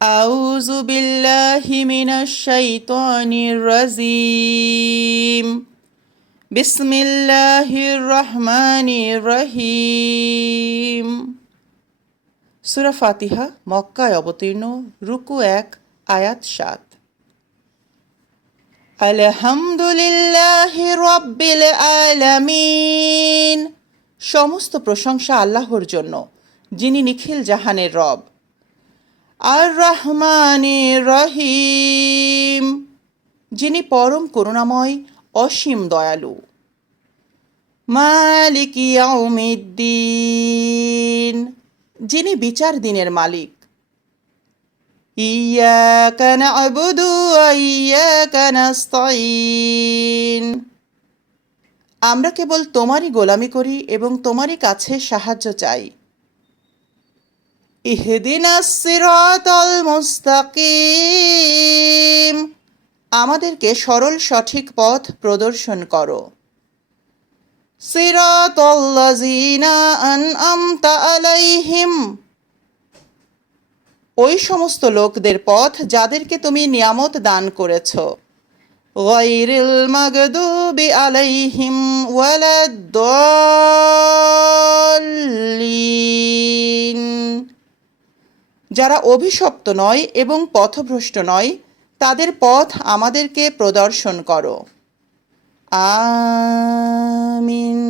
أعوذ بالله من الشيطان الرجيم بسم الله الرحمن الرحيم সূরা ফাতিহা মক্কায় অবতীর্ণ রুকু 1 আয়াত 7 আলহামদুলিল্লাহি রাব্বিল আলামিন সমস্ত প্রশংসা আল্লাহর জন্য যিনি নিখিল জাহানের রব আর রহমানির রহিম যিনি পরম করুণাময় অসীম দয়ালু মালিক ইয়াউমিদ্দিন যিনি বিচার দিনের মালিক ইয়াকা না'বুদু ওয়া ইয়াকা নাস্তাঈন আমরা কেবল তোমারই গোলামি করি এবং তোমারই কাছে সাহায্য চাই ইহদিনাস সিরাতাল মুস্তাকিম আমাদেরকে সরল সঠিক পথ প্রদর্শন করো সিরাতাল্লাযীনা আনআমতা আলাইহিম ওই সমস্ত লোকদের পথ যাদেরকে তুমি নিয়ামত দান করেছ গায়রিল মাগদুবি আলাইহিম ওয়ালাদ-দাল্লিন যারা অভিশপ্ত নয় এবং পথভ্রষ্ট নয় তাদের পথ আমাদেরকে প্রদর্শন করো আমিন।